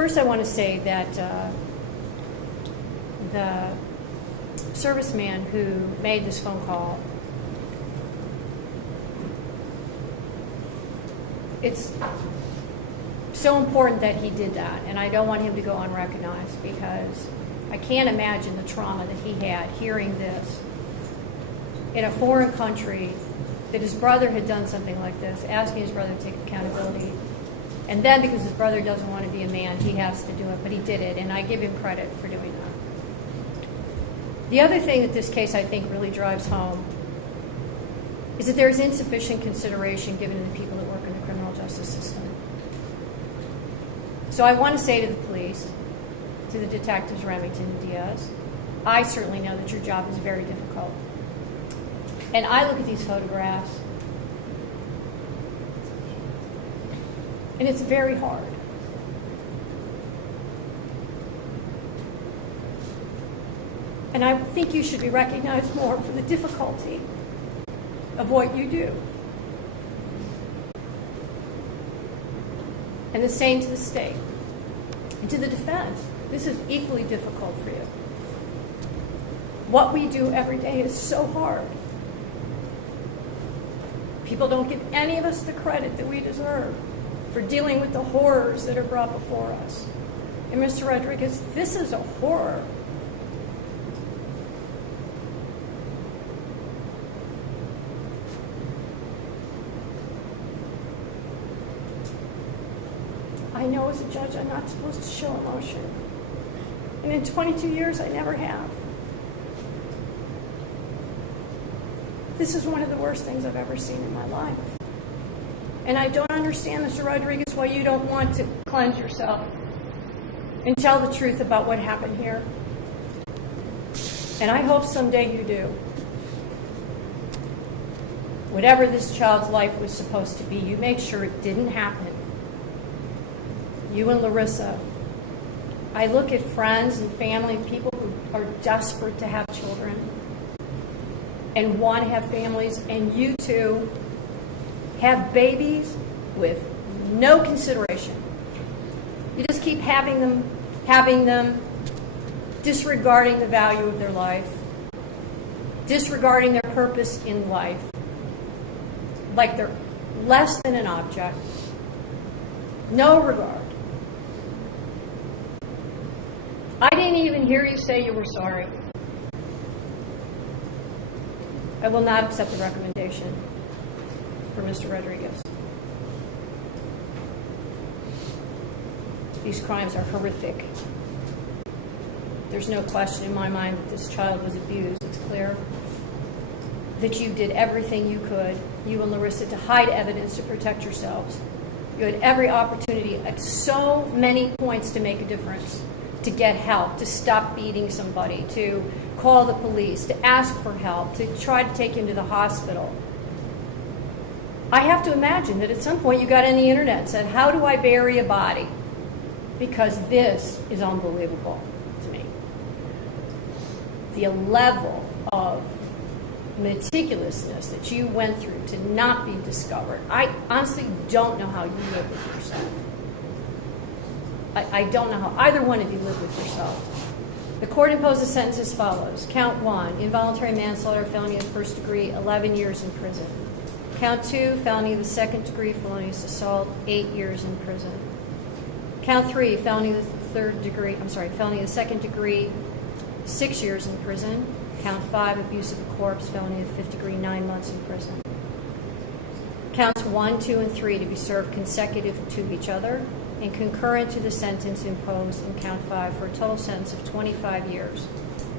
First, I want to say that the serviceman who made this phone call, it's so important that he did that, and I don't want him to go unrecognized, because I can't imagine the trauma that he had hearing this in a foreign country, that his brother had done something like this, asking his brother to take accountability. And then because his brother doesn't want to be a man, he has to do it, but he did it, and I give him credit for doing that. The other thing that this case, I think, really drives home is that there's insufficient consideration given to the people that work in the criminal justice system. So I want to say to the police, to the detectives Remington and Diaz, I certainly know that your job is very difficult. And I look at these photographs, and it's very hard. And I think you should be recognized more for the difficulty of what you do. And the same to the state. And to the defense, this is equally difficult for you. What we do every day is so hard. People don't give any of us the credit that we deserve for dealing with the horrors that are brought before us. And Mr. Rodriguez, this is a horror. I know as a judge I'm not supposed to show emotion. And in 22 years I never have. This is one of the worst things I've ever seen in my life. And I don't understand, Mr. Rodriguez, why you don't want to cleanse yourself and tell the truth about what happened here. And I hope someday you do. Whatever this child's life was supposed to be, you make sure it didn't happen. You and Larissa. I look at friends and family, people who are desperate to have children and want to have families, and you two have babies with no consideration. You just keep having them, disregarding the value of their life, disregarding their purpose in life, like they're less than an object, no regard. I didn't even hear you say you were sorry. I will not accept the recommendation for Mr. Rodriguez. These crimes are horrific. There's no question in my mind that this child was abused. It's clear that you did everything you could, you and Larissa, to hide evidence to protect yourselves. You had every opportunity at so many points to make a difference, to get help, to stop beating somebody, to call the police, to ask for help, to try to take him to the hospital. I have to imagine that at some point you got on the internet and said, how do I bury a body? Because this is unbelievable to me. The level of meticulousness that you went through to not be discovered. I honestly don't know how you live with yourself. I don't know how either one of you live with yourself. The court imposed a sentence as follows. Count 1, involuntary manslaughter, felony of the first degree, 11 years in prison. Count 2, felony of the second degree, felonious assault, 8 years in prison. Count 3, felony of the second degree, 6 years in prison. Count 5, abuse of a corpse, felony of the fifth degree, 9 months in prison. Counts 1, 2, and 3 to be served consecutive to each other and concurrent to the sentence imposed in count 5 for a total sentence of 25 years.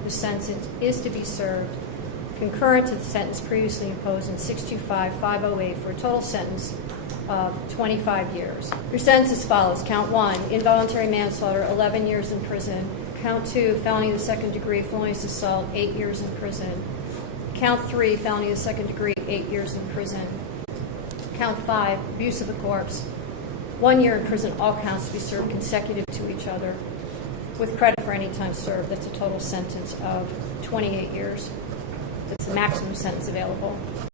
The sentence is to be served concurrent to the sentence previously imposed in 625-508 for a total sentence of 25 years. Your sentence is as follows. Count 1, involuntary manslaughter, 11 years in prison. Count 2, felony of the second degree, felonious assault, 8 years in prison. Count 3, felony of the second degree, 8 years in prison. Count 5, abuse of a corpse, 1 year in prison, all counts to be served consecutive to each other with credit for any time served. That's a total sentence of 28 years. That's the maximum sentence available.